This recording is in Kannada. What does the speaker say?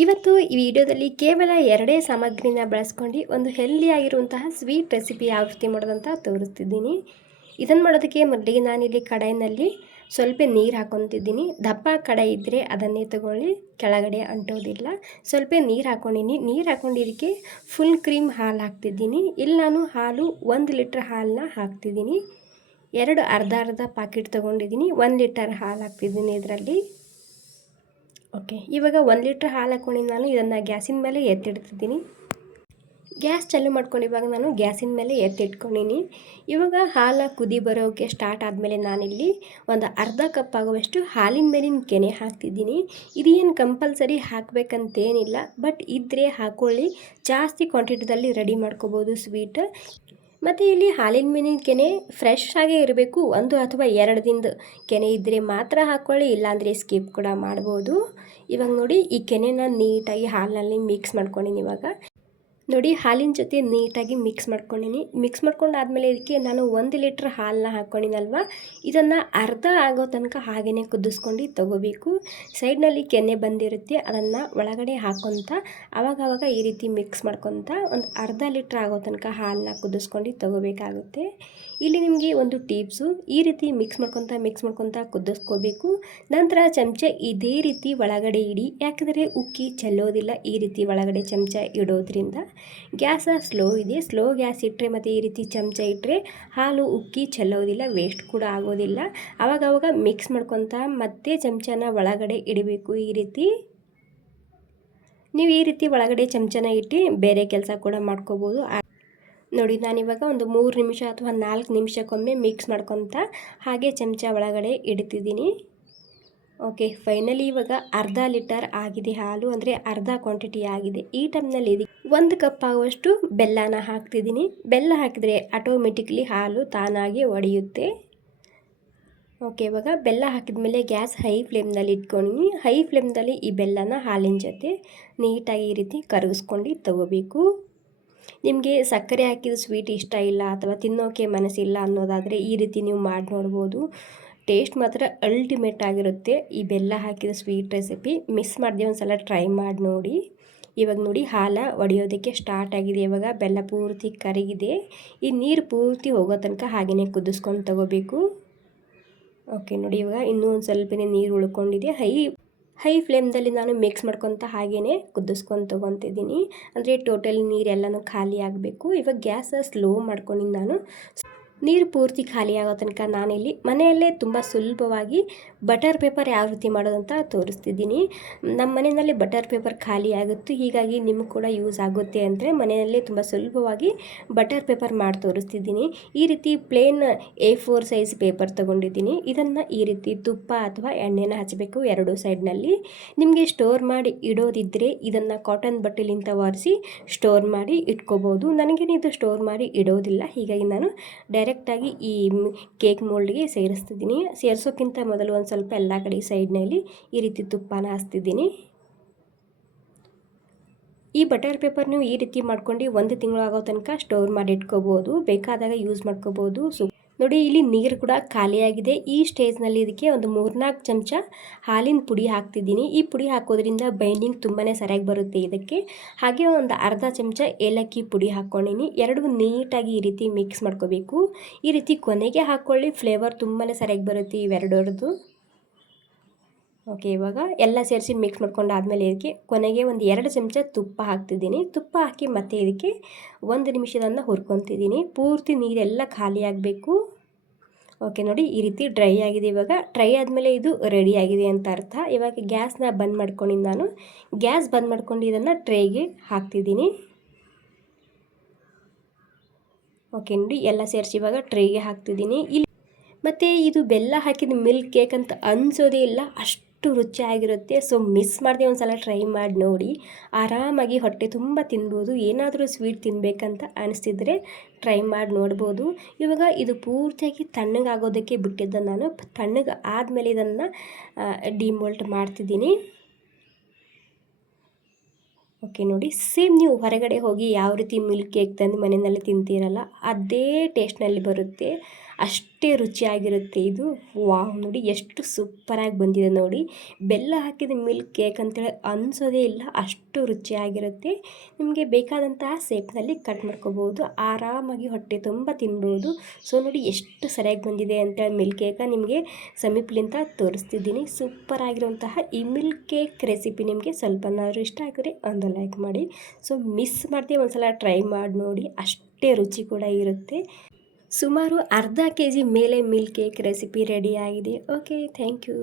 ಇವತ್ತು ಈ ವಿಡಿಯೋದಲ್ಲಿ ಕೇವಲ 2 ಸಾಮಗ್ರಿನ ಬಳಸ್ಕೊಂಡು ಒಂದು ಹೆಲ್ದಿ ಆಗಿರುವಂತಹ ಸ್ವೀಟ್ ರೆಸಿಪಿ ಯಾವ ರೀತಿ ಮಾಡೋದಂತ ತೋರಿಸ್ತಿದ್ದೀನಿ. ಇದನ್ನು ಮಾಡೋದಕ್ಕೆ ಮೊದಲಿಗೆ ನಾನಿಲ್ಲಿ ಕಡಾಯಿನಲ್ಲಿ ಸ್ವಲ್ಪ ನೀರು ಹಾಕೊತಿದ್ದೀನಿ. ದಪ್ಪ ಕಡಾಯಿ ಇದ್ದರೆ ಅದನ್ನೇ ತಗೊಳ್ಳಿ, ಕೆಳಗಡೆ ಅಂಟೋದಿಲ್ಲ. ಸ್ವಲ್ಪ ನೀರು ಹಾಕ್ಕೊಂಡಿನಿ. ನೀರು ಹಾಕ್ಕೊಂಡು ಇದಕ್ಕೆ ಫುಲ್ ಕ್ರೀಮ್ ಹಾಲು ಹಾಕ್ತಿದ್ದೀನಿ. ಇಲ್ಲಿ ನಾನು ಹಾಲು 1 ಲೀಟ್ರ್ ಹಾಲನ್ನ ಹಾಕ್ತಿದ್ದೀನಿ. ಅರ್ಧ ಪಾಕೆಟ್ ತೊಗೊಂಡಿದ್ದೀನಿ. 1 ಲೀಟರ್ ಹಾಲು ಹಾಕ್ತಿದ್ದೀನಿ ಇದರಲ್ಲಿ. ಓಕೆ, ಇವಾಗ 1 ಲೀಟ್ರ್ ಹಾಲು ಹಾಕ್ಕೊಂಡು ನಾನು ಇದನ್ನು ಗ್ಯಾಸಿನ ಮೇಲೆ ಎತ್ತಿಡ್ತಿದ್ದೀನಿ. ಗ್ಯಾಸ್ ಚಾಲು ಮಾಡ್ಕೊಂಡು ಇವಾಗ ನಾನು ಗ್ಯಾಸಿನ ಮೇಲೆ ಎತ್ತಿಟ್ಕೊಂಡಿನಿ. ಇವಾಗ ಹಾಲು ಕುದಿ ಬರೋಕ್ಕೆ ಸ್ಟಾರ್ಟ್ ಆದಮೇಲೆ ನಾನಿಲ್ಲಿ ಒಂದು ಅರ್ಧ ಕಪ್ ಆಗುವಷ್ಟು ಹಾಲಿನ ಮೇಲಿನ ಕೆನೆ ಹಾಕ್ತಿದ್ದೀನಿ. ಇದೇನು ಕಂಪಲ್ಸರಿ ಹಾಕಬೇಕಂತೇನಿಲ್ಲ, ಬಟ್ ಇದ್ದರೆ ಹಾಕ್ಕೊಳ್ಳಿ. ಜಾಸ್ತಿ ಕ್ವಾಂಟಿಟಿದಲ್ಲಿ ರೆಡಿ ಮಾಡ್ಕೋಬೋದು ಸ್ವೀಟ್. ಮತ್ತು ಇಲ್ಲಿ ಹಾಲಿನ ಮೇಲಿನ ಕೆನೆ ಫ್ರೆಶ್ ಆಗೇ ಇರಬೇಕು. 1 ಅಥವಾ 2 ದಿನದ ಕೆನೆ ಇದ್ದರೆ ಮಾತ್ರ ಹಾಕ್ಕೊಳ್ಳಿ, ಇಲ್ಲಾಂದರೆ ಸ್ಕಿಪ್ ಕೂಡ ಮಾಡ್ಬೋದು. ಇವಾಗ ನೋಡಿ, ಈ ಕೆನೆನ ನೀಟಾಗಿ ಹಾಲಿನಲ್ಲಿ ಮಿಕ್ಸ್ ಮಾಡ್ಕೊಂಡಿನಿ. ಇವಾಗ ನೋಡಿ, ಹಾಲಿನ ಜೊತೆ ನೀಟಾಗಿ ಮಿಕ್ಸ್ ಮಾಡ್ಕೊಂಡಿನಿ. ಮಿಕ್ಸ್ ಮಾಡ್ಕೊಂಡಾದ್ಮೇಲೆ ಇದಕ್ಕೆ ನಾನು 1 ಲೀಟ್ರ್ ಹಾಲನ್ನ ಹಾಕ್ಕೊಂಡಿನಲ್ವ, ಇದನ್ನು ಅರ್ಧ ಆಗೋ ತನಕ ಹಾಗೇ ಕುದಿಸ್ಕೊಂಡು ತೊಗೋಬೇಕು. ಸೈಡ್ನಲ್ಲಿ ಕೆನೆ ಬಂದಿರುತ್ತೆ, ಅದನ್ನು ಒಳಗಡೆ ಹಾಕ್ಕೊತ ಆವಾಗವಾಗ ಈ ರೀತಿ ಮಿಕ್ಸ್ ಮಾಡ್ಕೊತ ಒಂದು ಅರ್ಧ ಲೀಟ್ರ್ ಆಗೋ ತನಕ ಹಾಲನ್ನ ಕುದಿಸ್ಕೊಂಡು ತೊಗೋಬೇಕಾಗುತ್ತೆ. ಇಲ್ಲಿ ನಿಮಗೆ ಒಂದು ಟಿಪ್ಸು, ಈ ರೀತಿ ಮಿಕ್ಸ್ ಮಾಡ್ಕೊತ ಕುದಿಸ್ಕೋಬೇಕು. ನಂತರ ಚಮಚ ಇದೇ ರೀತಿ ಒಳಗಡೆ ಇಡಿ, ಯಾಕಂದರೆ ಉಕ್ಕಿ ಚೆಲ್ಲೋದಿಲ್ಲ. ಈ ರೀತಿ ಒಳಗಡೆ ಚಮಚ ಇಡೋದ್ರಿಂದ ಗ್ಯಾಸ ಸ್ಲೋ ಇದೆ. ಸ್ಲೋ ಗ್ಯಾಸ್ ಇಟ್ಟರೆ ಮತ್ತು ಈ ರೀತಿ ಚಮಚ ಇಟ್ಟರೆ ಹಾಲು ಉಕ್ಕಿ ಚೆಲ್ಲೋದಿಲ್ಲ, ವೇಸ್ಟ್ ಕೂಡ ಆಗೋದಿಲ್ಲ. ಆವಾಗವಾಗ ಮಿಕ್ಸ್ ಮಾಡ್ಕೊತ ಮತ್ತೆ ಚಮಚನ ಒಳಗಡೆ ಇಡಬೇಕು. ಈ ರೀತಿ ನೀವು ಈ ರೀತಿ ಒಳಗಡೆ ಚಮಚನ ಇಟ್ಟು ಬೇರೆ ಕೆಲಸ ಕೂಡ ಮಾಡ್ಕೋಬೋದು. ನೋಡಿ, ನಾನಿವಾಗ ಒಂದು 3 ನಿಮಿಷ ಅಥವಾ 4 ನಿಮಿಷಕ್ಕೊಮ್ಮೆ ಮಿಕ್ಸ್ ಮಾಡ್ಕೊತ ಹಾಗೆ ಚಮಚ ಒಳಗಡೆ ಇಡ್ತಿದ್ದೀನಿ. ಓಕೆ, ಫೈನಲಿ ಇವಾಗ ಅರ್ಧ ಲೀಟರ್ ಆಗಿದೆ ಹಾಲು, ಅಂದರೆ ಅರ್ಧ ಕ್ವಾಂಟಿಟಿ ಆಗಿದೆ. ಈ ಟೈಮ್ನಲ್ಲಿ 1 ಕಪ್ ಆಗುವಷ್ಟು ಬೆಲ್ಲನ ಹಾಕ್ತಿದ್ದೀನಿ. ಬೆಲ್ಲ ಹಾಕಿದರೆ ಆಟೋಮೆಟಿಕ್ಲಿ ಹಾಲು ತಾನಾಗಿ ಒಡೆಯುತ್ತೆ. ಓಕೆ, ಇವಾಗ ಬೆಲ್ಲ ಹಾಕಿದ ಮೇಲೆ ಗ್ಯಾಸ್ ಹೈ ಫ್ಲೇಮ್ನಲ್ಲಿ ಇಟ್ಕೊಂಡು ಹೈ ಫ್ಲೇಮ್ನಲ್ಲಿ ಈ ಬೆಲ್ಲನ ಹಾಲಿನ ಜೊತೆ ನೀಟಾಗಿ ಈ ರೀತಿ ಕರಗಿಸ್ಕೊಂಡು ತೊಗೋಬೇಕು. ನಿಮಗೆ ಸಕ್ಕರೆ ಹಾಕಿದ ಸ್ವೀಟ್ ಇಷ್ಟ ಇಲ್ಲ ಅಥವಾ ತಿನ್ನೋಕೆ ಮನಸ್ಸಿಲ್ಲ ಅನ್ನೋದಾದರೆ ಈ ರೀತಿ ನೀವು ಮಾಡಿ ನೋಡ್ಬೋದು. ಟೇಸ್ಟ್ ಮಾತ್ರ ಅಲ್ಟಿಮೇಟ್ ಆಗಿರುತ್ತೆ ಈ ಬೆಲ್ಲ ಹಾಕಿದ ಸ್ವೀಟ್ ರೆಸಿಪಿ. ಮಿಸ್ ಮಾಡಿದೆ, ಒಂದು ಸಲ ಟ್ರೈ ಮಾಡಿ ನೋಡಿ. ಇವಾಗ ನೋಡಿ, ಹಾಲು ಒಡೆಯೋದಕ್ಕೆ ಸ್ಟಾರ್ಟ್ ಆಗಿದೆ. ಇವಾಗ ಬೆಲ್ಲ ಪೂರ್ತಿ ಕರಗಿದೆ. ಈ ನೀರು ಪೂರ್ತಿ ಹೋಗೋ ತನಕ ಹಾಗೆಯೇ ಕುದಿಸ್ಕೊಂಡು ತೊಗೋಬೇಕು. ಓಕೆ ನೋಡಿ, ಇವಾಗ ಇನ್ನೂ ಒಂದು ಸ್ವಲ್ಪನೇ ನೀರು ಉಳ್ಕೊಂಡಿದೆ. ಹೈ ಫ್ಲೇಮ್ದಲ್ಲಿ ನಾನು ಮಿಕ್ಸ್ ಮಾಡ್ಕೊತ ಹಾಗೆಯೇ ಕುದಿಸ್ಕೊಂಡು ತೊಗೊತಿದ್ದೀನಿ. ಅಂದರೆ ಟೋಟಲ್ ನೀರೆಲ್ಲನೂ ಖಾಲಿ ಆಗಬೇಕು. ಇವಾಗ ಗ್ಯಾಸ ಸ್ಲೋ ಮಾಡ್ಕೊಂಡು ನಾನು ನೀರು ಪೂರ್ತಿ ಖಾಲಿ ಆಗೋ ತನಕ ನಾನಿಲ್ಲಿ ಮನೆಯಲ್ಲೇ ತುಂಬ ಸುಲಭವಾಗಿ ಬಟರ್ ಪೇಪರ್ ಯಾವ ರೀತಿ ಮಾಡೋದಂತ ತೋರಿಸ್ತಿದ್ದೀನಿ. ನಮ್ಮ ಮನೆಯಲ್ಲಿ ಬಟರ್ ಪೇಪರ್ ಖಾಲಿ ಆಗುತ್ತೆ, ಹೀಗಾಗಿ ನಿಮ್ಗೆ ಕೂಡ ಯೂಸ್ ಆಗುತ್ತೆ ಅಂದರೆ ಮನೆಯಲ್ಲೇ ತುಂಬ ಸುಲಭವಾಗಿ ಬಟರ್ ಪೇಪರ್ ಮಾಡಿ ತೋರಿಸ್ತಿದ್ದೀನಿ. ಈ ರೀತಿ ಪ್ಲೇನ್ A4 ಸೈಜ್ ಪೇಪರ್ ತೊಗೊಂಡಿದ್ದೀನಿ. ಇದನ್ನು ಈ ರೀತಿ ತುಪ್ಪ ಅಥವಾ ಎಣ್ಣೆನ ಹಚ್ಚಬೇಕು 2 ಸೈಡ್ನಲ್ಲಿ. ನಿಮಗೆ ಸ್ಟೋರ್ ಮಾಡಿ ಇಡೋದಿದ್ದರೆ ಇದನ್ನು ಕಾಟನ್ ಬಟ್ಟೆಲಿಂದ ಒರೆಸಿ ಸ್ಟೋರ್ ಮಾಡಿ ಇಟ್ಕೋಬೋದು. ನನಗೇನಿದು ಸ್ಟೋರ್ ಮಾಡಿ ಇಡೋದಿಲ್ಲ, ಹೀಗಾಗಿ ನಾನು ಡೈರೆಕ್ಟಾಗಿ ಈ ಕೇಕ್ ಮೋಲ್ಡ್ಗೆ ಸೇರಿಸ್ತಿದ್ದೀನಿ. ಸೇರಿಸೋಕ್ಕಿಂತ ಮೊದಲು ಒಂದು ಸ್ವಲ್ಪ ಎಲ್ಲ ಕಡೆ ಸೈಡ್ನಲ್ಲಿ ಈ ರೀತಿ ತುಪ್ಪನ ಹಚ್ತಿದ್ದೀನಿ. ಈ ಬಟರ್ ಪೇಪರ್ ನೀವು ಈ ರೀತಿ ಮಾಡ್ಕೊಂಡು 1 ತಿಂಗಳು ಆಗೋ ತನಕ ಸ್ಟೋರ್ ಮಾಡಿ ಇಟ್ಕೋಬೋದು, ಬೇಕಾದಾಗ ಯೂಸ್ ಮಾಡ್ಕೋಬೋದು. ನೋಡಿ, ಇಲ್ಲಿ ನೀರು ಕೂಡ ಖಾಲಿಯಾಗಿದೆ. ಈ ಸ್ಟೇಜ್ನಲ್ಲಿ ಇದಕ್ಕೆ ಒಂದು 3-4 ಚಮಚ ಹಾಲಿನ ಪುಡಿ ಹಾಕ್ತಿದ್ದೀನಿ. ಈ ಪುಡಿ ಹಾಕೋದ್ರಿಂದ ಬೈಂಡಿಂಗ್ ತುಂಬಾ ಸರಿಯಾಗಿ ಬರುತ್ತೆ ಇದಕ್ಕೆ. ಹಾಗೆ ಒಂದು ಅರ್ಧ ಚಮಚ ಏಲಕ್ಕಿ ಪುಡಿ ಹಾಕ್ಕೊಂಡಿನಿ. 2 ನೀಟಾಗಿ ಈ ರೀತಿ ಮಿಕ್ಸ್ ಮಾಡ್ಕೋಬೇಕು. ಈ ರೀತಿ ಕೊನೆಗೆ ಹಾಕ್ಕೊಳ್ಳಿ, ಫ್ಲೇವರ್ ತುಂಬಾ ಸರಿಯಾಗಿ ಬರುತ್ತೆ ಇವೆರಡರದ್ದು. ಓಕೆ, ಇವಾಗ ಎಲ್ಲ ಸೇರಿಸಿ ಮಿಕ್ಸ್ ಮಾಡ್ಕೊಂಡಾದ್ಮೇಲೆ ಇದಕ್ಕೆ ಕೊನೆಗೆ ಒಂದು 2 ಚಮಚ ತುಪ್ಪ ಹಾಕ್ತಿದ್ದೀನಿ. ತುಪ್ಪ ಹಾಕಿ ಮತ್ತೆ ಇದಕ್ಕೆ 1 ನಿಮಿಷದನ್ನು ಹುರ್ಕೊತಿದ್ದೀನಿ. ಪೂರ್ತಿ ನೀರೆಲ್ಲ ಖಾಲಿ ಆಗಬೇಕು. ಓಕೆ ನೋಡಿ, ಈ ರೀತಿ ಡ್ರೈ ಆಗಿದೆ. ಇವಾಗ ಡ್ರೈ ಆದಮೇಲೆ ಇದು ರೆಡಿ ಆಗಿದೆ ಅಂತ ಅರ್ಥ. ಇವಾಗ ಗ್ಯಾಸ್ನ ಬಂದ್ ಮಾಡ್ಕೊಂಡು ನಾನು ಗ್ಯಾಸ್ ಬಂದ್ ಮಾಡ್ಕೊಂಡು ಇದನ್ನು ಟ್ರೇಗೆ ಹಾಕ್ತಿದ್ದೀನಿ. ಓಕೆ ನೋಡಿ, ಎಲ್ಲ ಸೇರಿಸಿ ಇವಾಗ ಟ್ರೇಗೆ ಹಾಕ್ತಿದ್ದೀನಿ. ಮತ್ತು ಇದು ಬೆಲ್ಲ ಹಾಕಿದ ಮಿಲ್ಕ್ ಕೇಕ್ ಅಂತ ಅನಿಸೋದೇ ಇಲ್ಲ, ಅಷ್ಟು ರುಚಿಯಾಗಿರುತ್ತೆ. ಸೊ ಮಿಸ್ ಮಾಡದೆ ಒಂದು ಸಲ ಟ್ರೈ ಮಾಡಿ ನೋಡಿ. ಆರಾಮಾಗಿ ಹೊಟ್ಟೆ ತುಂಬ ತಿನ್ಬೋದು. ಏನಾದರೂ ಸ್ವೀಟ್ ತಿನ್ನಬೇಕಂತ ಅನಿಸ್ತಿದ್ರೆ ಟ್ರೈ ಮಾಡಿ ನೋಡ್ಬೋದು. ಇವಾಗ ಇದು ಪೂರ್ತಿಯಾಗಿ ತಣ್ಣಗಾಗೋದಕ್ಕೆ ಬಿಟ್ಟಿದ್ದ ನಾನು. ತಣ್ಣಗೆ ಆದಮೇಲೆ ಇದನ್ನು ಡಿಮೋಲ್ಟ್ ಮಾಡ್ತಿದ್ದೀನಿ. ಓಕೆ ನೋಡಿ, ಸೇಮ್ ನೀವು ಹೊರಗಡೆ ಹೋಗಿ ಯಾವ ರೀತಿ ಮಿಲ್ಕ್ ಕೇಕ್ ತಂದು ಮನೆಯಲ್ಲಿ ತಿಂತೀರಲ್ಲ, ಅದೇ ಟೇಸ್ಟ್ನಲ್ಲಿ ಬರುತ್ತೆ. ಅಷ್ಟೇ ರುಚಿಯಾಗಿರುತ್ತೆ ಇದು. ವಾವ್, ನೋಡಿ ಎಷ್ಟು ಸೂಪರಾಗಿ ಬಂದಿದೆ ನೋಡಿ. ಬೆಲ್ಲ ಹಾಕಿದ ಮಿಲ್ಕ್ ಕೇಕ್ ಅಂತೇಳಿ ಅನಿಸೋದೇ ಇಲ್ಲ, ಅಷ್ಟು ರುಚಿಯಾಗಿರುತ್ತೆ. ನಿಮಗೆ ಬೇಕಾದಂತಹ ಶೇಪ್ನಲ್ಲಿ ಕಟ್ ಮಾಡ್ಕೋಬೋದು, ಆರಾಮಾಗಿ ಹೊಟ್ಟೆ ತುಂಬ ತಿನ್ಬೋದು. ಸೊ ನೋಡಿ ಎಷ್ಟು ಸರಿಯಾಗಿ ಬಂದಿದೆ ಅಂತೇಳಿ ಮಿಲ್ಕ್ ಕೇಕ ನಿಮಗೆ ಸಮೀಪಲಿಂದ ತೋರಿಸ್ತಿದ್ದೀನಿ. ಸೂಪರ್ ಆಗಿರುವಂತಹ ಈ ಮಿಲ್ಕ್ ಕೇಕ್ ರೆಸಿಪಿ ನಿಮಗೆ ಸ್ವಲ್ಪನಾದರೂ ಇಷ್ಟ ಆಗಿದ್ರೆ ಒಂದು ಲೈಕ್ ಮಾಡಿ. ಸೊ ಮಿಸ್ ಮಾಡದೆ ಒಂದ್ಸಲ ಟ್ರೈ ಮಾಡಿ ನೋಡಿ, ಅಷ್ಟೇ ರುಚಿ ಕೂಡ ಇರುತ್ತೆ. ಸುಮಾರು ಅರ್ಧ kg ಮೇಲೆ ಮಿಲ್ಕ್ ಕೇಕ್ ರೆಸಿಪಿ ರೆಡಿ ಆಗಿದೆ. Okay, thank you.